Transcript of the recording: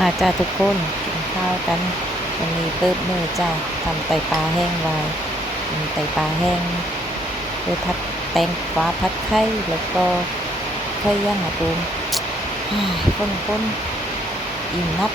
มาจ้าทุกคนกินข้าวกันวันนี้เปิดมื้อจ้าทำไตปลาแห้งไว้ไตปลาแห้งด้วยผัดแตงกวาผัดไข่แล้วก็ไข่ย่างตูมคนอิ่มนับ